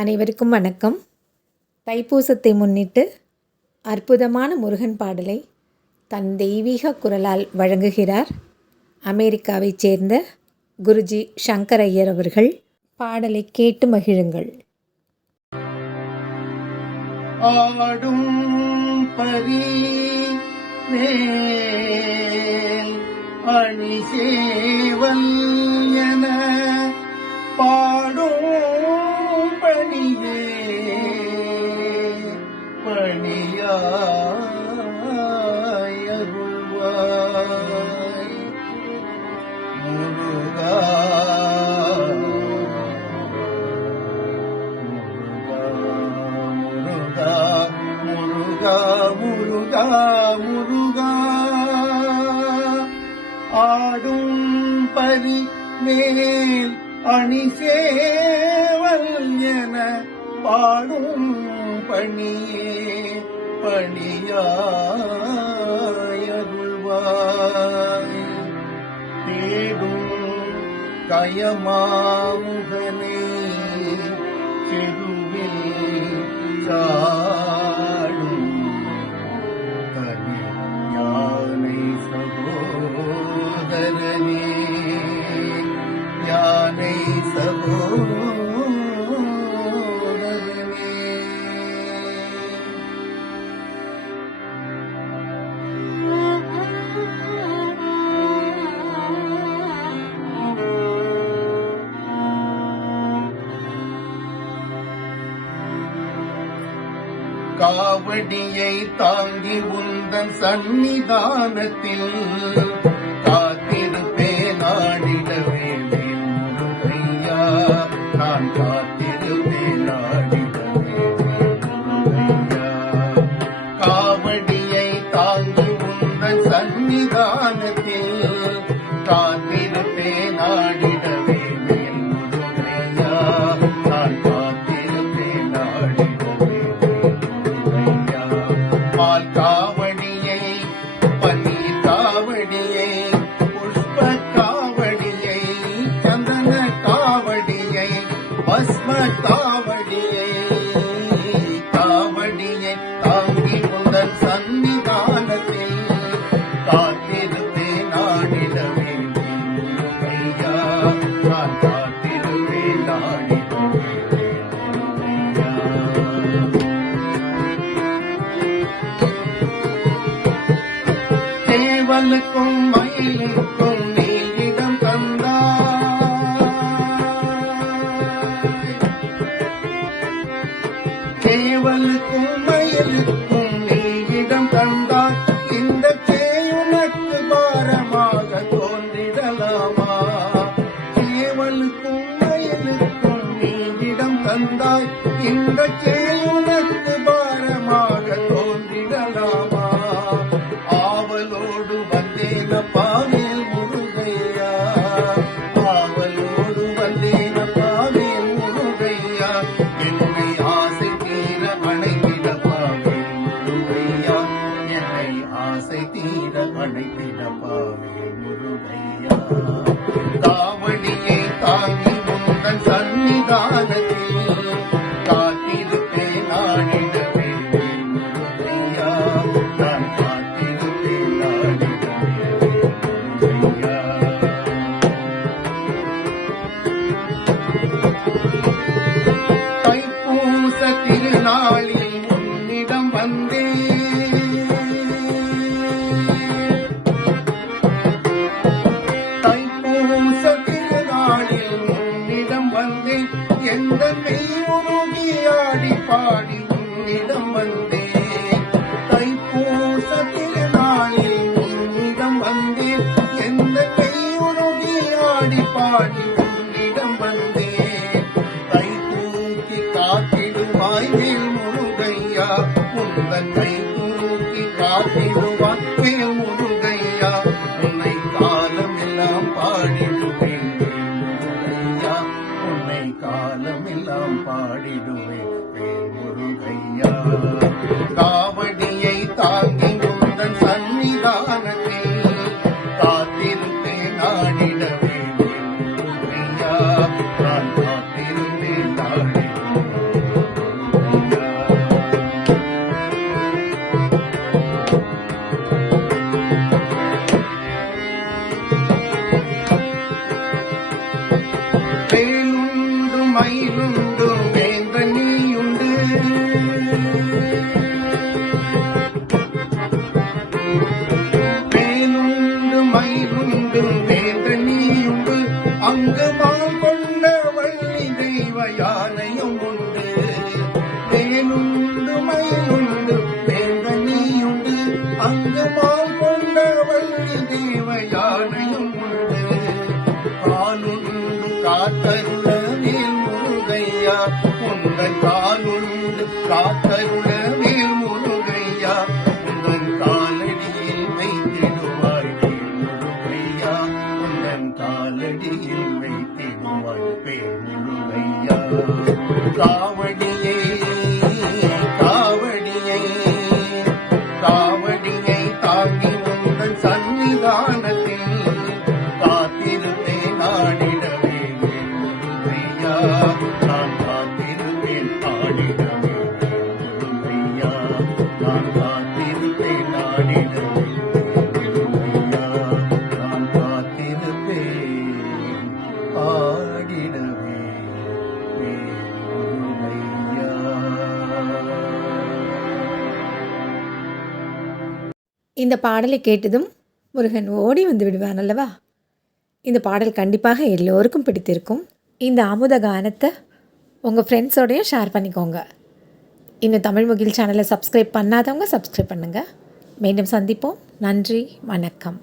அனைவருக்கும் வணக்கம். தைப்பூசத்தை முன்னிட்டு அற்புதமான முருகன் பாடலை தன் தெய்வீக குரலால் வழங்குகிறார். அமெரிக்காவைச் சேர்ந்த குருஜி சங்கர் ஐயர் அவர்கள் பாடலை கேட்டு மகிழுங்கள். ஆடும் பரி வேல் மேல் அணி சேவல் என பாடும் பணியே பணியாயருள்வாய். தேடும் கயமாமுகனை செருவில் சா காவடியை தாங்கி உந்தன் சன்னிதானத்தில் மயிலுக்கும் மயிலுக்கும் நீ இடம் தந்தாய். தேவலுக்கும் மயிலுக்கும் நீ இடம் தந்தாய். இந்த கேயுனக்கு பாரமாக தோன்றிடலாமா? கேவலுக்கும் மயிலுக்கும் நீ தந்தாய். இந்த கேயுனக்கு முருகையா உந்தன் தூக்கி காட்டிடுவான் மேல் முருகையா உன்னை காலமெல்லாம் பாடிடுவேன் வேல் முருகையா உன்னை காலமெல்லாம் பாடிடுவேன் முருகையா காவடியை தாங்கி முந்தன் சன்னிதானத்தில் காத்திருப்பேன் நாடிடவே முருகையா நான் உண்டு வேதனி உண்டு அங்குமா காத்திருந்தேன் நான் காத்திருந்தேன் நான் இந்த பாடலை கேட்டதும் முருகன் ஓடி வந்து விடுவான் அல்லவா? இந்த பாடல் கண்டிப்பாக எல்லோருக்கும் பிடித்திருக்கும். இந்த அமுத கானத்தை உங்கள் ஃப்ரெண்ட்ஸோடையும் ஷேர் பண்ணிக்கோங்க. இன்னும் தமிழ் முகில் சேனலை சப்ஸ்கிரைப் பண்ணாதவங்க சப்ஸ்கிரைப் பண்ணுங்கள் மீண்டும் சந்திப்போம். நன்றி வணக்கம்.